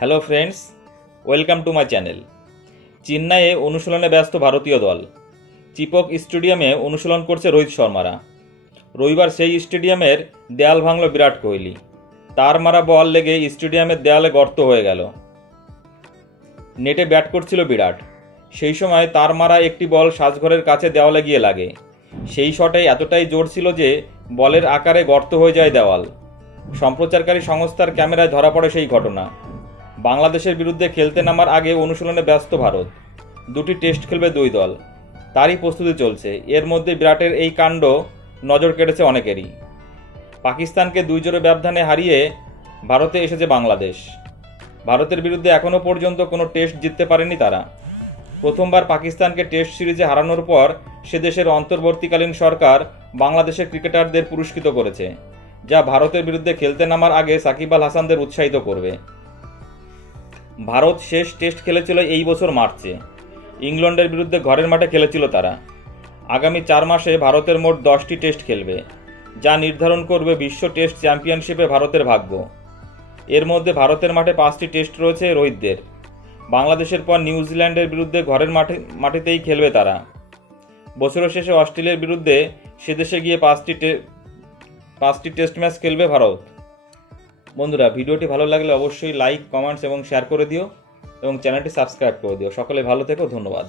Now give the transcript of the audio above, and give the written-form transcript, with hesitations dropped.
Hello friends, welcome to my channel. চেন্নাইয়ে অনুশীলনে ব্যস্ত ভারতীয় দল। চিপক স্টেডিয়ামে অনুশীলন করছে রোহিত শর্মারা। রবিবার সেই স্টেডিয়ামের দেয়াল ভাঙল বিরাট কোহলি। তার মারা বল লেগে স্টেডিয়ামের দেয়ালে গর্ত হয়ে গেল। নেটে ব্যাট করছিল বিরাট। সেই সময় তার মারা একটি বল সাজঘরের কাছে দেওয়ালে গিয়ে লাগে। সেই শটে এতটাই জোর ছিল যে বলের আকারে গর্ত হয়ে যায় দেওয়াল। সম্প্রচারকারী সংস্থার ক্যামেরায় ধরা পড়ে সেই ঘটনা। বাংলাদেশের বিরুদ্ধে খেলতে নামার আগে অনুশীলনে ব্যস্ত ভারত। দুটি টেস্ট খেলবে দুই দল, তারই প্রস্তুতি চলছে। এর মধ্যে বিরাটের এই কাণ্ড নজর কেড়েছে অনেকেরই। পাকিস্তানকে 2-0 ব্যবধানে হারিয়ে ভারতে এসেছে বাংলাদেশ। ভারতের বিরুদ্ধে এখনও পর্যন্ত কোনো টেস্ট জিততে পারেনি তারা। প্রথমবার পাকিস্তানকে টেস্ট সিরিজে হারানোর পর সে দেশের অন্তর্বর্তীকালীন সরকার বাংলাদেশের ক্রিকেটারদের পুরস্কৃত করেছে, যা ভারতের বিরুদ্ধে খেলতে নামার আগে সাকিব আল হাসানদের উৎসাহিত করবে। ভারত শেষ টেস্ট খেলেছিল এই বছর মার্চে। ইংল্যান্ডের বিরুদ্ধে ঘরের মাঠে খেলেছিল তারা। আগামী 4 মাসে ভারতের মোট 10টি টেস্ট খেলবে, যা নির্ধারণ করবে বিশ্ব টেস্ট চ্যাম্পিয়নশিপে ভারতের ভাগ্য। এর মধ্যে ভারতের মাঠে 5টি টেস্ট রয়েছে রোহিতদের। বাংলাদেশের পর নিউজিল্যান্ডের বিরুদ্ধে ঘরের মাটিতেই খেলবে তারা। বছরের শেষে অস্ট্রেলিয়ার বিরুদ্ধে সেদেশে গিয়ে 5টি টেস্ট ম্যাচ খেলবে ভারত। বন্ধুরা, ভিডিওটি ভালো লাগলে অবশ্যই লাইক, কমেন্টস এবং শেয়ার করে দিও এবং চ্যানেলটি সাবস্ক্রাইব করে দিও। সকলে ভালো থেকো, ধন্যবাদ।